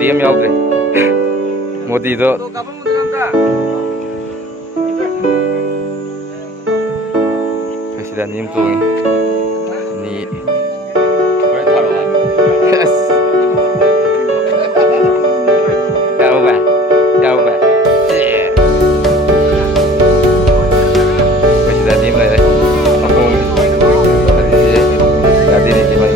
ꯃꯣꯗꯤ ꯑꯃ ꯌꯥꯎꯗ꯭ꯔꯦ ꯃꯣꯗꯤꯗꯣ ꯑꯩꯈꯣꯏ ꯁꯤꯗ ꯑꯅꯤ ꯑꯃ ꯇꯣꯡꯉꯤ ꯑꯅꯤ ꯑꯁ ꯌꯥꯔꯕꯣ ꯚꯥꯏ ꯌꯥꯔꯕꯣ ꯚꯥꯏ ꯑꯩꯈꯣꯏ ꯁꯤꯗ ꯑꯅꯤ ꯑꯃ ꯂꯩꯔꯦ ꯑꯍꯨꯝ ꯑꯅꯤꯁꯦ ꯌꯥꯗꯦꯅꯦ ꯃꯥꯏ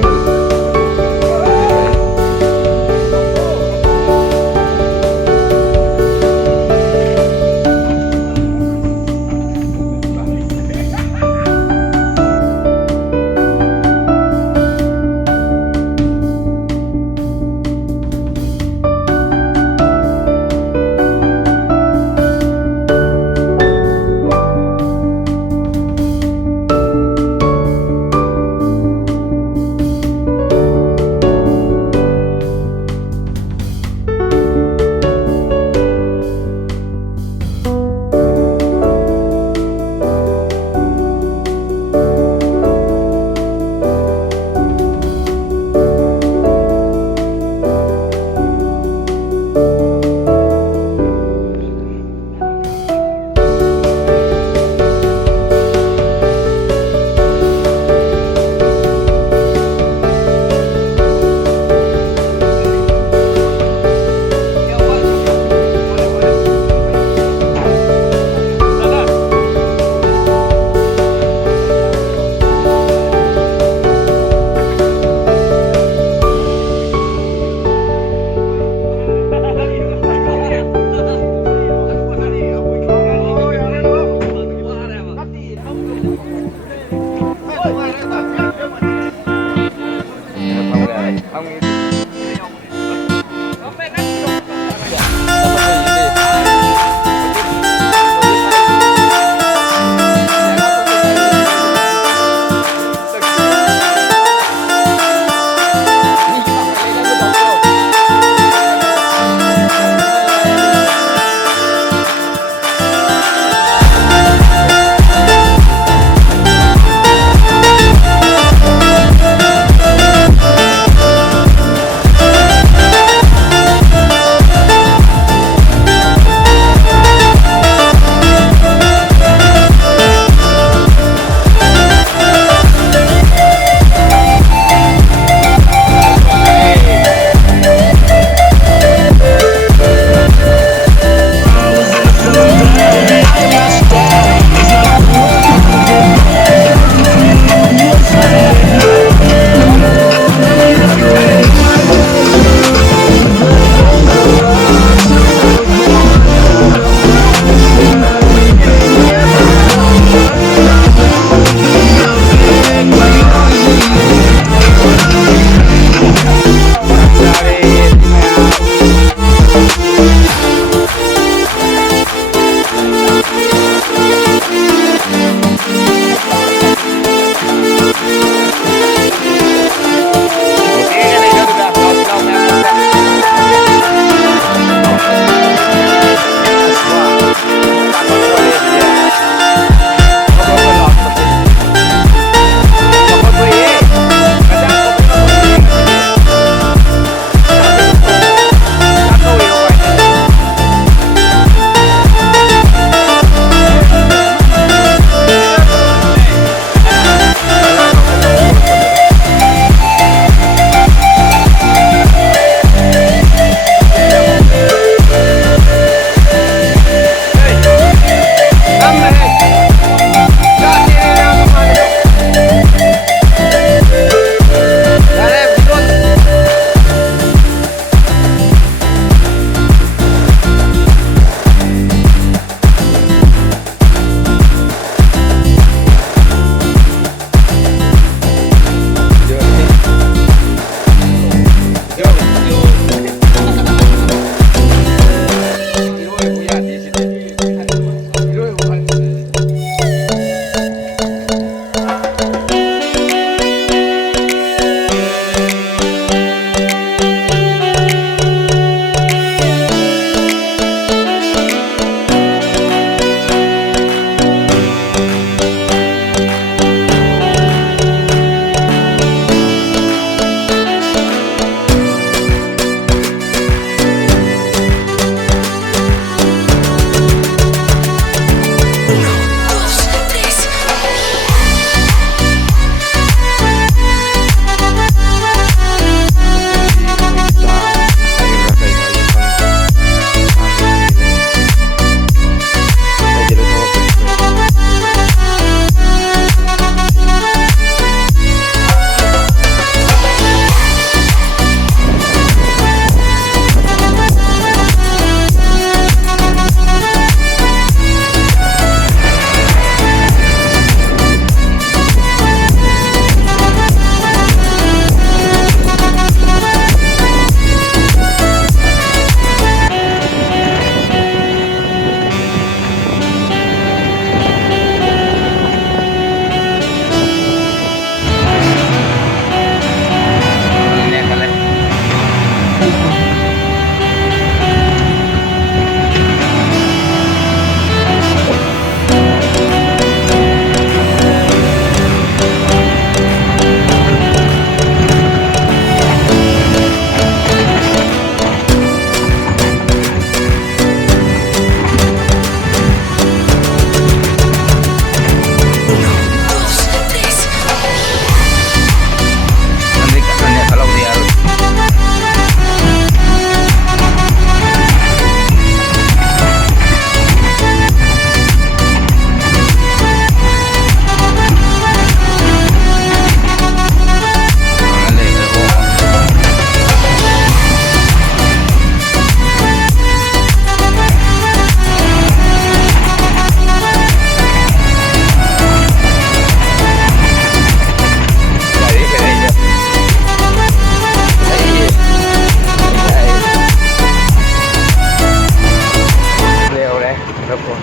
waterfall.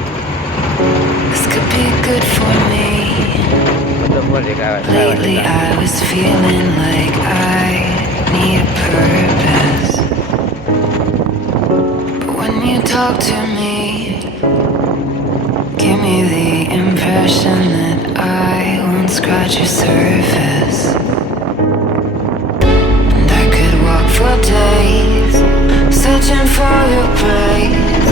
This could be good for me. Waterfall dia kat Lately I was feeling like I need a purpose. But when you talk to me, give me the impression that I won't scratch your surface. And I could walk for days, searching for your praise.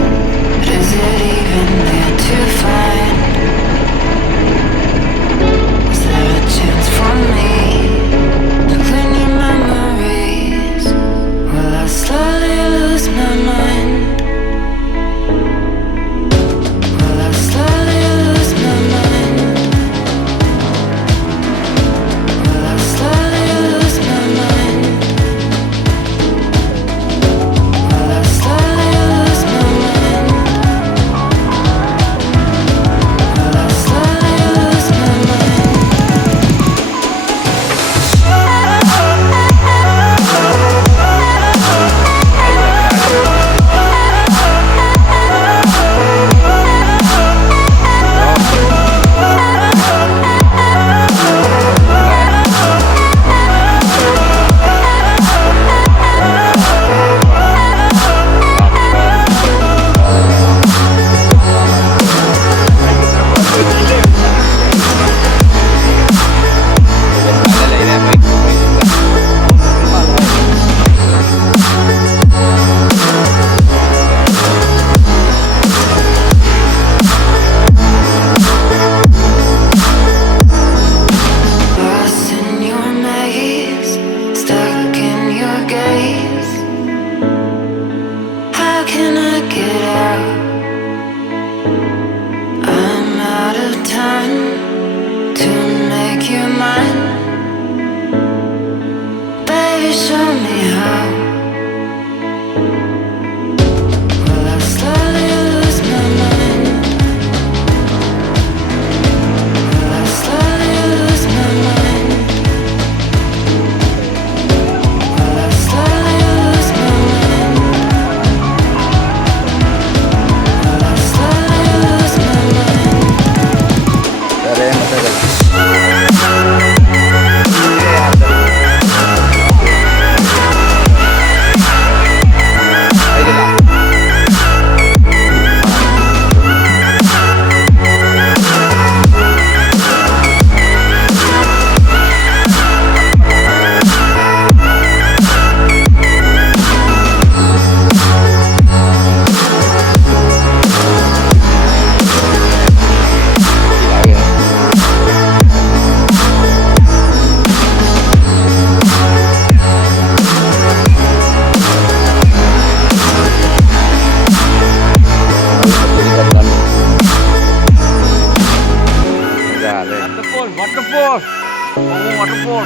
But is it even there to find? Is there a chance for me to clean your memories? Will I slowly lose my mind? Will I slowly lose my mind? Will I slowly lose my mind? Will I slowly lose my mind? Will I slowly lose my mind? Lost in your maze, stuck in your gaze. How can I get out? I'm out of time to make you mine. Baby, show me how. Will I slowly lose my mind? Will I slowly lose my mind? Will I slowly lose my mind? Will I slowly lose my mind? ada yang betul. Waterfall. Oh, waterfall.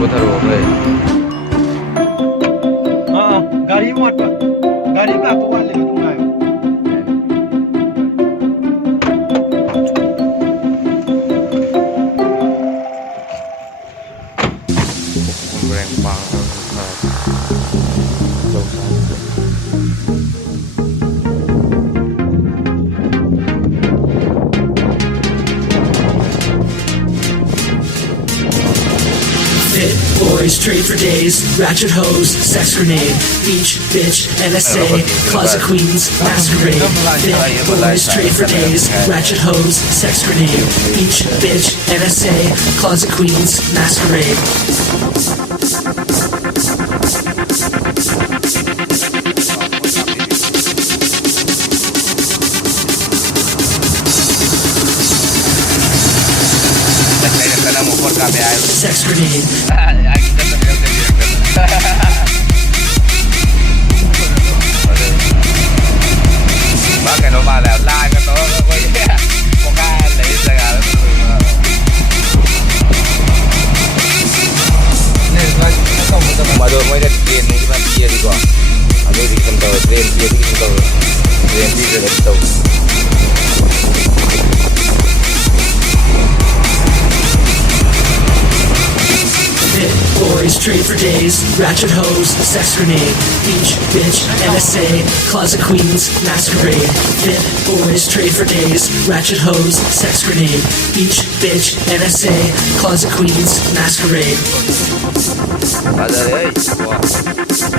พุทธรูปเลย गाड़ी मत गाड़ी का तो वाले तुम आए แรงฟังครับลงซ้าย Fit boys, trade for days, ratchet hose, sex grenade, beach, bitch, NSA, closet queens, masquerade. Fit boys, trade for days, ratchet hose, sex grenade, beach, bitch, NSA, closet queens, masquerade. แต่ในแต่ละหมู่คนกลับไปไอ้ Sex grenade. ไอ้กินกันเดียวเดียวกันบ้าแกโนมาแล้วลายกันโตก็ไปเนี่ยพวกการเลยสักการแล้วมาดูไม่ได้เรียนที่มันเรียนดีกว่าอันนี้ที่กันโตเรียนที่กันโตเรียนที่กันโต Fit boys, trade for days, ratchet hose, sex grenade, beach, bitch, NSA, closet queens, masquerade. Fit boys, trade for days, ratchet hose, sex grenade, beach, bitch, NSA, closet queens, masquerade. Ada deh, wah.